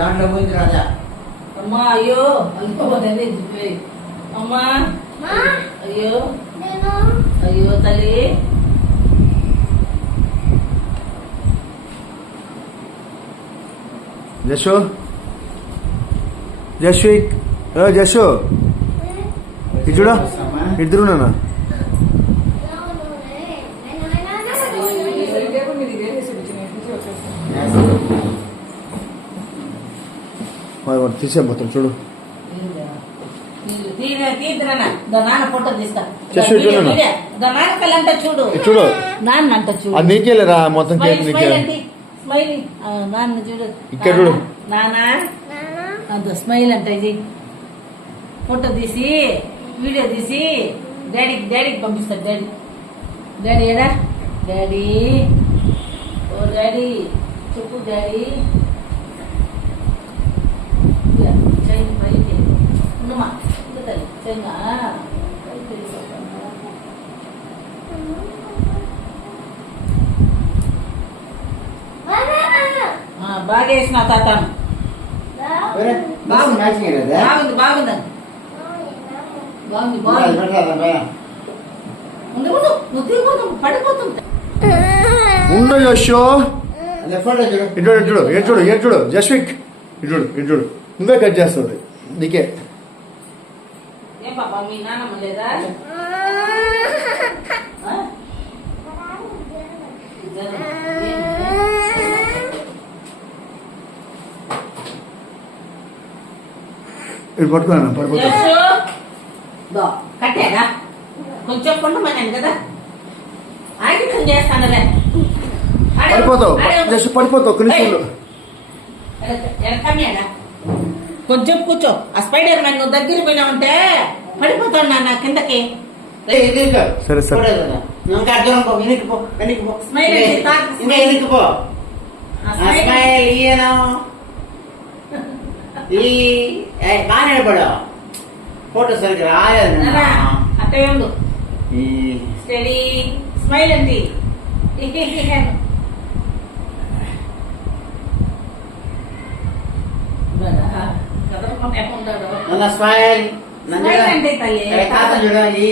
దాంట్లో పోయింది రాజా. అమ్మా అయ్యో అమ్మా అయ్యో అయ్యో తల్లి. జషు జస్విక్ జషు ఇటుడా ఇద్దరు నాన్న తీసేపోతాం చూడు. చూడు నాన్నంట చూడు. అది నీకేలేరా మొత్తం కేక్ నీకే. నాన్న చూడు ఇక్కడ చూడు నానా అంత స్మైల్ అంట. ఇది ఫోటో తీసి వీడియో తీసి డాడీకి పంపిస్తాడు. డాడీ ఏడా డాడీ? ఓ డాడీ చెప్పు డాడీ. చైన్ పైకి ఉన్నమా తల్లి చైనా బాగా వేసిన తాతాను. బాగుంది బాగుందని బాగుంది పడిపోతుంది. ఉండు యశో ఇటు చూడు ఎటు చూడు ఎటు చూడు జస్విక్ ఇటు చూడు ఇటు చూడు. నువ్వే కట్ చేస్తుంది నీకే. ఏ పాపా మీ నాన్నమ్మ లేదా? ఇది పట్టుకున్నాను పడిపోతా. కట్టేగా కొంచెం కొండమన్నాను కదా ఆగితం చేస్తానులే. పడిపోతావు జస్ట్ పడిపోతావు. ఒక్క నిమిషంలో కొంచెం కూర్చో. ఆ స్పైడర్ మ్యాన్ నువ్వు దగ్గర పోయినా ఉంటే పడిపోతాడు నాన్న కిందకి. సరే సరే ఫోటో సరిగ్గా రాలేదు. అట్టే ఉండు. స్టడీ స్మైల్ అండి. స్మైల్ అంటే తల్లి చూడాలి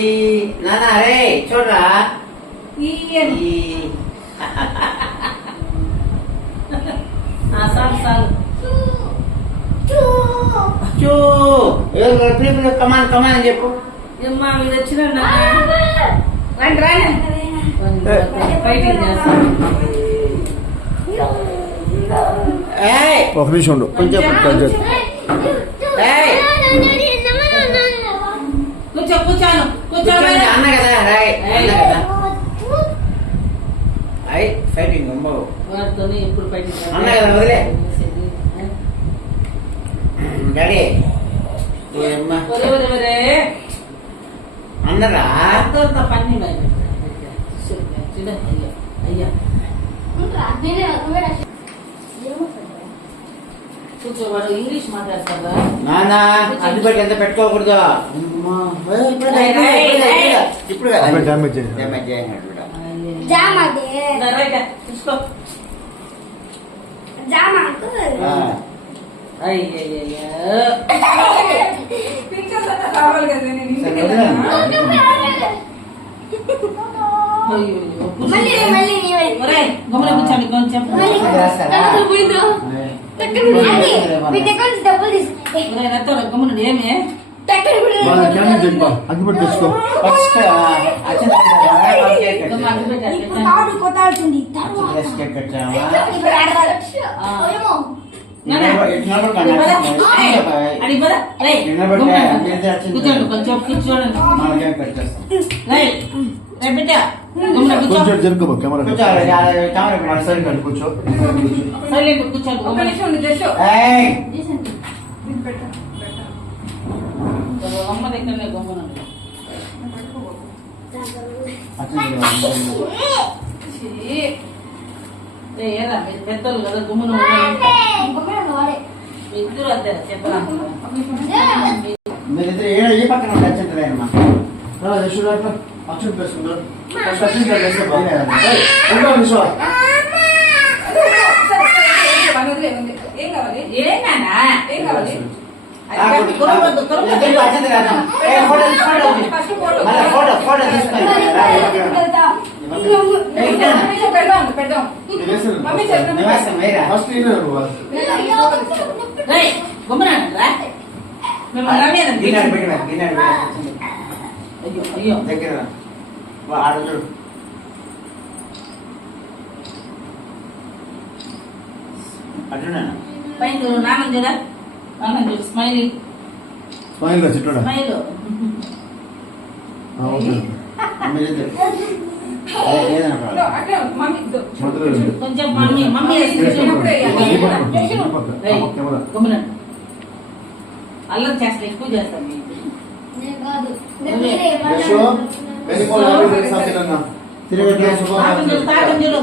నాన్న. రే చూడరా కమాన్ కమాన్ అని చెప్పు. ఏమ్మా మీరు వచ్చిన రండి ఫైటింగ్ చేస్తాను. ఒక నిమిషం ఉండు కొంచెం కూర్చోను అన్న కదా రాయ్ ఫైటింగ్ వాడితో ఎప్పుడు ఫైటింగ్ అన్న కదా వదిలే డాడీ అన్నరా పని అయ్యా కూర్చోవాడు ఇంగ్లీష్ మాట్లాడతారా నానా అడ్డు పెట్టి ఎంత పెట్టుకోకూడదు. ఇప్పుడు డ్యామేజ్ గమల కూర్చోండి కొంచెం గమన ఏమే అగ్గిపెట్టి తెచ్చుకో. కొంచెం కూర్చోండి కొంచెం జరుగు కెమెరా కూర్చో. అమ్మ దగ్గరనే గొమ్మన ఏదా మీరు పెద్దలు కదా గుమ్మను ఇద్దరు అంతే చెప్పరా మీరిద్దరు ఏ పక్కన నచ్చింటలేమ్మా అక్షం వేసుకున్నారు. ఇద్దరు అక్షంతలు వేద్దాం. Photo first photo. మళ్ళీ ఫోటో తీసుకొని పెడదాం. నేను వేసాను. మమ్మీ చెప్పండి. నివాసం వేరా ఫస్ట్ ఈయన నువ్వు. రేయ్, గమ్మునాడు రా. మిమ్మల్ని రమ్మేనండి. గిన్నెడు పెట్టి గిన్నెడు అయ్యో అయ్యో దగ్గర ఆడదు అటున్నా పైన చూడు, నాన్న చూడ, నాన్న చూడు, స్మైల్ స్మైల్ రా చిట్టోడా. స్మైల్. ఓకే. ఏదైనా ఇదో, అట్లే మమ్మీ ఇదో. మొదలు రండి. కొంచెం మమ్మీ మమ్మీ చిన్నప్పుడే వేయాలి. ఈ పక్క, ఈ పక్క. రేయ్, కెమెరా. గమ్మునాడు. అల్లరి చేస్తా ఎక్కువ చేస్తాను యశో, వెనుకోల హ్యాపీ సంథింగ్ అన్న. తిరిగి తాగం చూడు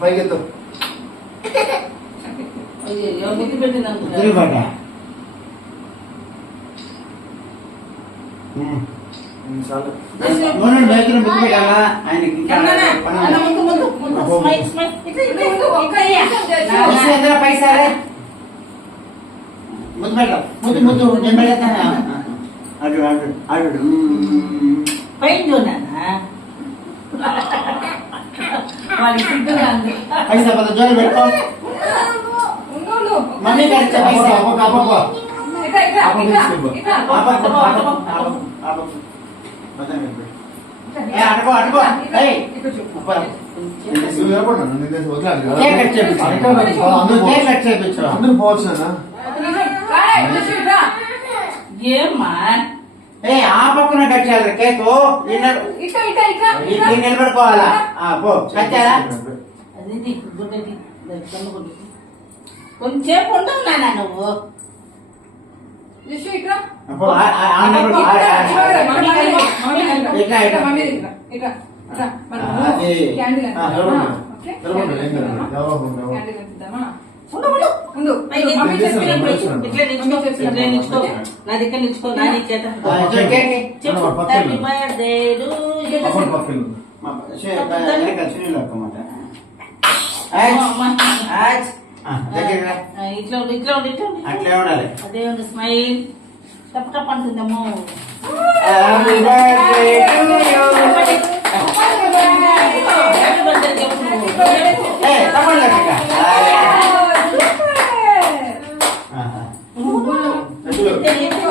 పైకెత్తు. అయ్యో ముద్దు పెట్టింది తిరుగుబాట చాలు. మూడు బైకులు బుక్ పెట్టాలా ఆయనకి ఇంకా ముందు ముందు ముందు స్మైల్ స్మైల్ పైసా ముద్దు పెట్టాం ముద్దు నేను పెడతాను అడు అడు అడు పైన చూడనా వాళ్ళకి సిగ్గుగా ఉంది. పైసా పద జోలు పెట్టుకో ఉండు. మమ్మీ ఖర్చు పైసా అప్ప, అప్ప, అప్ప. ఇట్లా, ఇట్లా, ఇట్లా, ఇట్లా. అడుకో అడుకో ఇక్కడ చూపు. నువ్వు నిలబడు నాన్న, నేను తీసి వదిలాను కదా. కేక్ కట్ చేయించు కేక్ కట్ చేయించు అందరూ పోవచ్చు నాన్న. ఒక నిమిషం. రాయ్, జస్ట్ ఇట్లా. ఏమ్మా ఏ ఆ పక్కన కట్ చేయాలి కేకు ఇట్లా, ఇట్లా, ఇట్లా, ఇట్లా. నిలబడుకోవాలా పో కట్టారా అది గుడ్డది కన్నుగుడ్డు కొంచెంసేపు ఉండవు నాన్న నువ్వు. జస్ట్ ఇట్లా. పో ఇట్లా, ఇట్లా. మమ్మీ ఇట్లా, ఇట్లా, ఇట్లా. మరి అది. క్యాండిల్ నిలబడు. ఓకే? నిలబడు, ఏం కాదు. ఎవరో ఉండవు. క్యాండిల్ అంటిద్దామా? ఉండు ఉండు ఉండు. అయ్యి, మమ్మీ ఇది చెప్పిన చేస్తాను, ఇప్పుడు. ఇట్లా నిల్చుకో ఇట్లా నిల్చుకో నా దగ్గర నిల్చుకో నా నీ చేత కేక్ చెప్పు పక్కన. Happy birthday to you. అప్పుడు పక్కన. ఇట్లా ఉండు ఇట్లా ఉండు ఇట్లా ఉండు అట్లే ఉండాలి అదే ఉంది స్మైల్ టప్ టప్ అంటుందమ్మో. Happy birthday to you happy birthday చెప్పు ఏ తప్పకుండా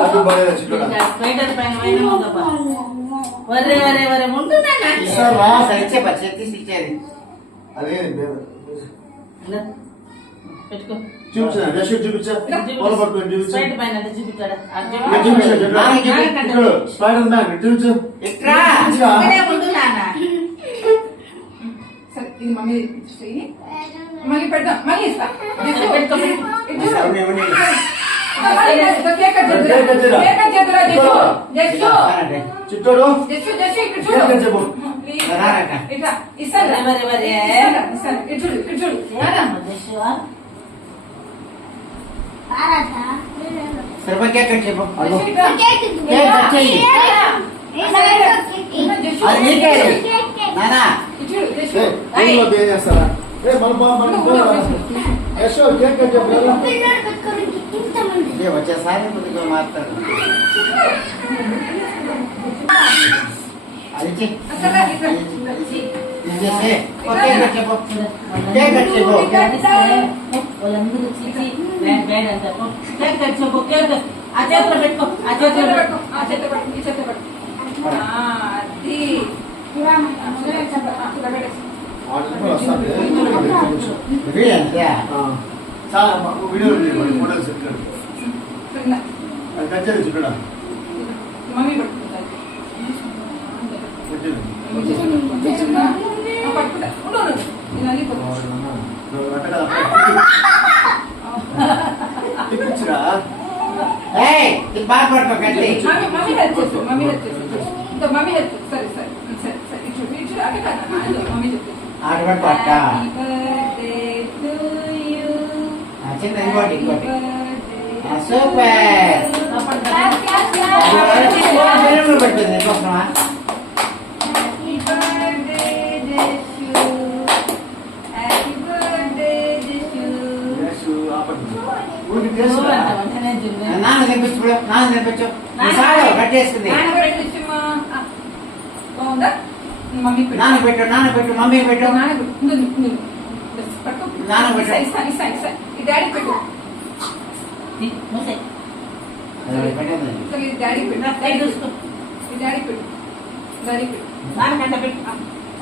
అటు బాగా చిట్టోడా. స్పైడర్ పైన పైన ఉందబ్బా. వరే వరే వరే ఉండు నాన్న. ఇస్తారా సరిచే పచ్చేది ఇచ్చేది అదే లేదు. ఇలా పెట్టుకో చూపించు నాన్న, జస్ట్ చూపించు. వాళ్ళ పట్టుకొని చూపించు. స్పైడర్ పైన అంటే చూపించాడా ఇక్కడ చూపించు, చిట్టోడా. ఇక్కడ స్పైడర్ మ్యాన్ చూపించు. ఇట్రా ఇక్కడే ఉండు నాన్న. సరే, ఇది మమ్మీ ఇచ్చేయి. మళ్ళీ పెడదాం. మళ్ళీ ఇస్తా. పెట్టుకో. ఇది చూడు. అవునే అవునే కేక్ కట్ చేద్దురా. కేక్ కట్ చేద్దాం. కేక్ కట్ చేద్దురా, జస్ట్. చిట్టోడు జస్ట్ ఇక్కడ కేక్ కట్ చూడు. చెప్పు. ప్లీజ్. రారక్క. ఇట్లా ఇస్తాను. వరే వరే ఇస్తాను. ఇటు చూడు, ఇటు చూడు. ఏదమ్మా దశవా? సరిపో కేక్ కట్ చెప్పు జస్ట్ ఇట్లా. కేక్ కట్ చెయ్యి అది నీకే నానా ఇటు చూడు, జస్ట్. ఏయ్, ఊళ్ళో ఏం చేస్తారా? ఏ మన యశో కేక్ కట్ చెప్పు. ఇదే వచ్చేసారి కొద్దిగా మాట్లాడు అది చెయ్యి. అసలు ఇట్లా. ఇది చేస్తే కేక్ కట్ చెప్పు కేక్ కట్ చెప్పు వాళ్ళందరూ చీచి బ్యాడ్ బ్యాడ్ అంటారు. కేక్ కట్ చెప్పు కేక్ ఆ చేతిలో పెట్టుకో ఆ ఆ చేతిలో చేతిలో పెట్టుకో. పట్టుకో, ఆ చేతిలో పట్టుకో, ఈ చేతిలో పట్టుకో. అది. ఇలా పెట్టేసి. ఇది అంతే చాలా వీడియో మోడల్ చెప్తాడు. ఇలా. అది కట్ చేయాలి చిట్టోడా. మమ్మీ పట్టుకుంటారు. కట్ చేయాలి. పట్టుకుంటా. ఉండు, ఉండు. ఇలా అల్లిపోతుంది. తిప్పించురా. ఏయ్ ఇది బాగా పట్టుకో కట్టి మమ్మీ హెల్ప్ చేస్తుంది. మమ్మీ హెల్ప్ చేస్తుంది. ఇంకా మమ్మీ హెల్ప్ సరే సరే సరే సరే ఇటు చూడు, ఇటు చూడు. అక్కడ కాదు, అదో మమ్మీ చెప్తుంది. ఆట పట్టుకో అక్క Happy birthday to you. చిన్న ఇంకోటి ఇంకోటి Birthday. సూపర్ పెట్టింది నీకోసమా Happy birthday, Deshu. Happy birthday, Deshu. యశో ఆపండి. తినిపించు ఇప్పుడు, నాన్న తినిపించు. చాలు కట్టేస్తుంది. నాన్న పెట్టు ఇచ్చిమ్మా. బాగుందా? మమ్మీ పెట్టు. నాన్న పెట్టు, నాన్న పెట్టు, మమ్మీ పెట్టు. నాన్న పెట్టు. నువ్వు పట్టుకో. నాన్న పెట్టు. ఇస్తా. ఈ డాడీ పెట్టు. మూసే. పెట్టేది. అసలు ఈ డాడీ పెట్టు. కై చూసుకో. ఈ డాడీ పెట్టు. డాడీ పెట్టు. నాన్నకంట పెట్టు.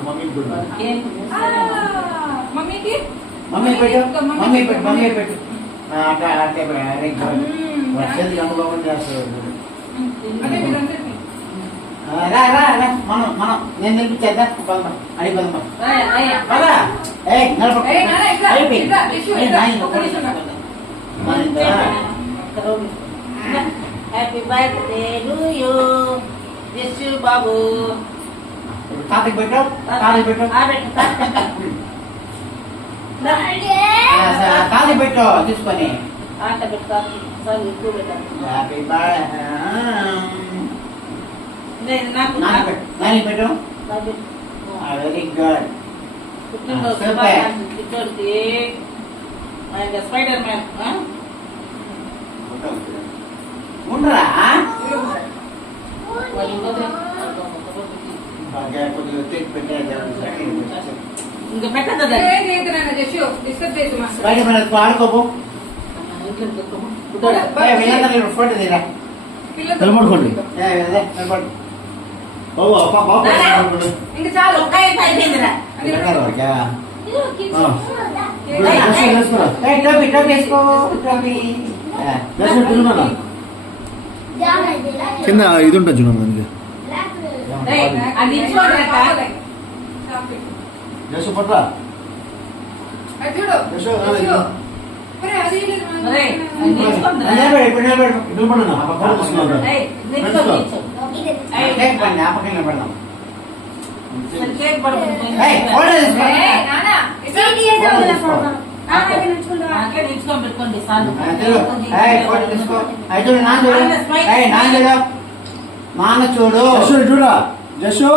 మమ్మీ గుడ్ ఏం మమ్మీకి మమ్మీ పెట్టు, మమ్మీ పెట్టు, మమ్మీ పెట్టు. అట్లా అంటే వచ్చేది అనుభవం చేస్తుంది. అదే మీరందరికీ రా రా రా, మనం నేను తినిపించేద్దా అని పదమ్మా. పదా ఏ నడప ఏయ్ నాన్న ఇట్లా ఇట్లా టిష్యూ ఇట్లా ఒక్క నిమిషం happy birthday to you Yashu బాబు. తాతకి పెట్టు, తాతకి పెట్టు, తాతకి పెట్టు తీసుకొని. ఆట పెట్టు ఎక్కువ పెట్టాను. హ్యాపీ బర్త్డే నాకు నాని పెట్టు. Very good. పుట్టినరోజు శుభాకాంక్షలు చిట్టోడికి. ఆయన స్పైడర్ మ్యాన్. ఉండరా వాళ్ళు ఇంకొకరు ఇంకా పెట్టదు ఏం చేయదు నాన్న జషు డిస్టర్బ్ చేసి మాస్టర్ బయట మన ఆడుకోపో. ఫోటో తీరా. నిలబడుకోండి. బాబు ఇంకా చాలు టోపీ టోపీ వేసుకో. టోపీ కింద ఇది ఉంటుంది చూడండి మనకి. అది ఇచ్చుకోండి. జస్ట్ పట్ల చూడు ఒరే అది లేదు ఒరే, ఇప్పుడు నిలబడు. నిలబడనా ఫోటో తీసుకున్నాను. కేక్ పండి ఆ పక్కన నిలబడదాం. కేక్ పడుతుంది. ఫోటో తీసుకో. ఏయ్ నాన్న నిల్చుకొని పెట్టుకోండి సార్లు. ఫోటో తీసుకో. అయితే నాన్న చూడు. నాన్న చూడు, నాన్న చూడు. జస్సు చూడా జస్సు.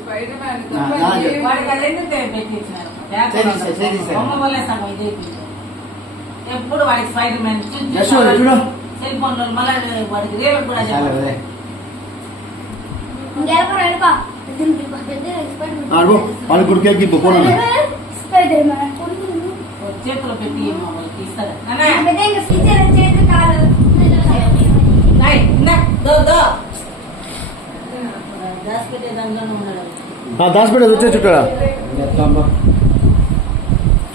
స్పైడర్ మ్యాన్ వాడికి అదెందుకు పెట్టి ఇచ్చినారు? బొమ్మ వల్లే సగం ఇదే ఎప్పుడు వాడికి స్పైడర్ మ్యాన్ జస్సు చూడు. సెల్ ఫోన్ లో మళ్ళీ వాడికి రేపు కూడా చెప్పాలి. వాళ్ళకి ఇప్పుడు కేక్ ఇప్పు పోనా. చేతిలో పెట్టి వాళ్ళకి ఇస్తారు. దాచిపెట్టే దాంట్లోనే ఉన్నాడు. దాచిపెట్టేది వచ్చే చుట్టాడా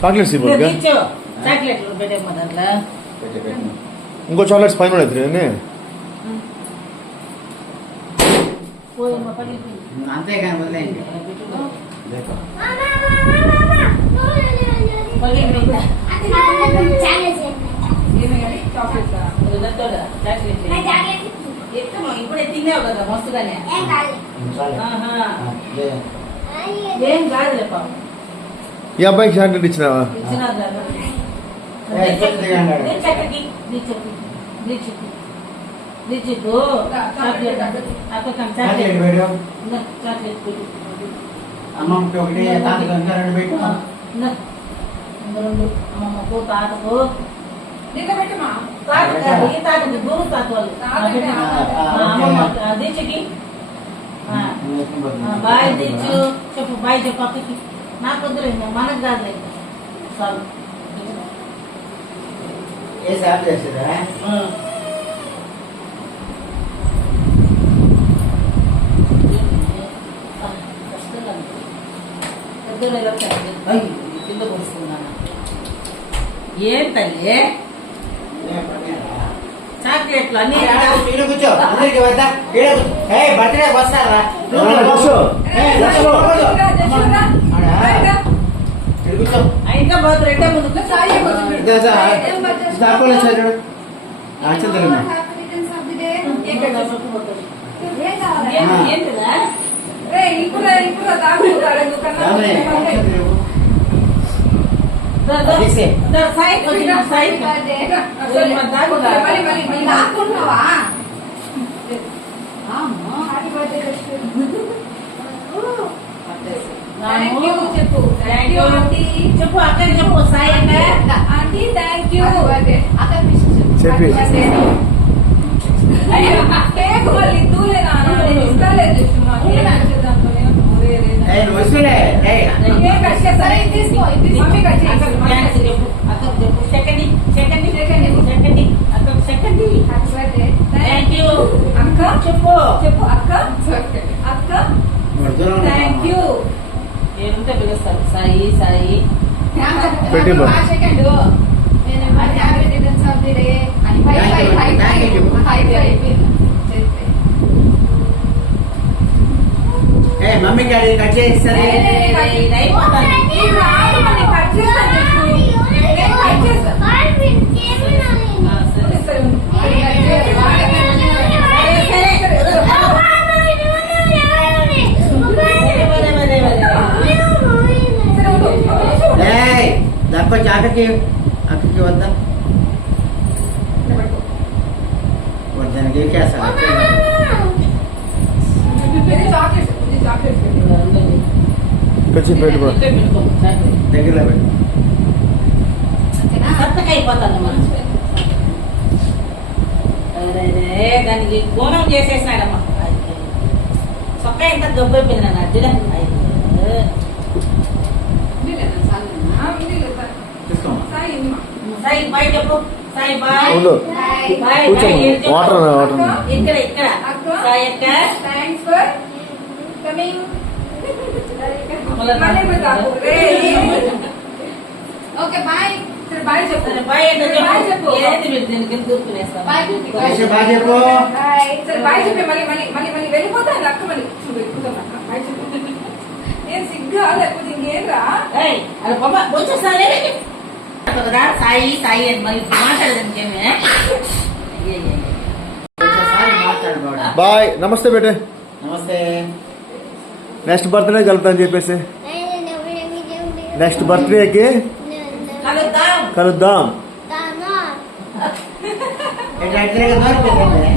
చాక్లెట్స్ ఇవ్వ. చాక్లెట్లు పెట్టేమ్మా దాంట్లో. ఇంకో చాక్లెట్స్ పైన అయితే పోయమ్మ పగిలిపోయింది. అంతేగాని వదిలేండి. పగిలిపోయిందా? చాక్లెట్ ఎత్తమా ఇప్పుడే తిన్నావు కదా మస్తుగానే. ఏం కాదులే పాపం. ఈ అబ్బాయికి చాక్లెట్ ఇచ్చినావా? ఇచ్చినా అమ్మమ్మకి ఒకటి, తాతకి ఇంకా రెండు పెట్టు. అమ్మమ్మ పో తాతకు. దీంట్లో పెట్టుమా ఈ తాతకి దూరు తాత వాళ్ళు దీక్షకి బాయ్ దీక్షు చెప్పు. బాయ్ చెప్పు అక్కకి. నాకు వద్దులేదు మనకు కాదులేదు చాలు. ఏ సార్ చేస్తుందా? కింద కొడుకున్నాను. ఏం తల్లి చాక్లెట్లు అన్ని కూర్చో. అందరికి వద్దా? బర్త్డే వస్తారా? కూర్చో. ఇంకా బాగా రెండే ముందు ఏంటిదా ఇప్పుడు తాగుతాడు చెప్పు చెప్పు అక్క చెప్పు సాయి ఆంటీ థ్యాంక్ యూ చెప్పి అయ్యో, కేక్ మళ్ళీ తూలేనా నేను ఇస్తాలేదు సుష్మా కేక్ వచ్చేదాంతో నువ్వు వస్తులే కేక్ వచ్చే సరే ఇది తీసుకో మమ్మీ కట్ చేయి థ్యాంక్స్ చెప్పు అక్కకు చెప్పు second second happy birthday thank you అక్క చెప్పు చెప్పు అక్క అక్క థ్యాంక్ యూ ఏముంటే పిలుస్తారు సాయి సాయి పెట్టి బా. సెకండ్ నేను happy returns of the day అని హై మమ్మీ డాడీ కట్ చేయిస్తారు దానిపై అక్కకి వద్దాం వద్దానికి ఎక్కేస్తాను తెచ్చి పెట్టి బా. దగ్గరలో పెట్టు అయిపోతాను దానికి గోనం చేసేసినాడమ్మా సొక్క ఎంత గబ్బైపోయింది నన్ను అడ్డుగా తీసుకోమ్మా సాయి బాయ్ చెప్పు సాయి బాయ్ ఉండు. బాయ్ కూర్చోమ్మా. వాటర్ వాటర్ ఇక్కడ ఇక్కడ సాయి అక్క thanks for coming okay bye bye చెప్పు బాయ్ అంటే బాయ్ చెప్పు ఏంటి మీరు దీనికి దూసుకునేస్తాం బాయ్ బాగా చెప్పు బాయ్ సరే బాయ్ చెప్పే మళ్ళీ మళ్ళీ మళ్ళీ మళ్ళీ వెళ్ళిపోతాను అక్క మళ్ళీ వెళ్ళిపోతాను అక్క బాయ్ చెప్పు నేను సిగ్గా లేకపోతే ఇంకేం రా అది బొమ్మ వచ్చేస్తానే కదా సాయి సాయి అని మళ్ళీ మాట్లాడదని ఏమే మాట్లాడు కూడా బాయ్. నమస్తే బేటే. నమస్తే నెక్స్ట్ బర్త్డే కలుపుతాను చెప్పేసి నెక్స్ట్ బర్త్డేకి కలుద్దాం కలుద్దాం. ఎట్లా దొరికిందండి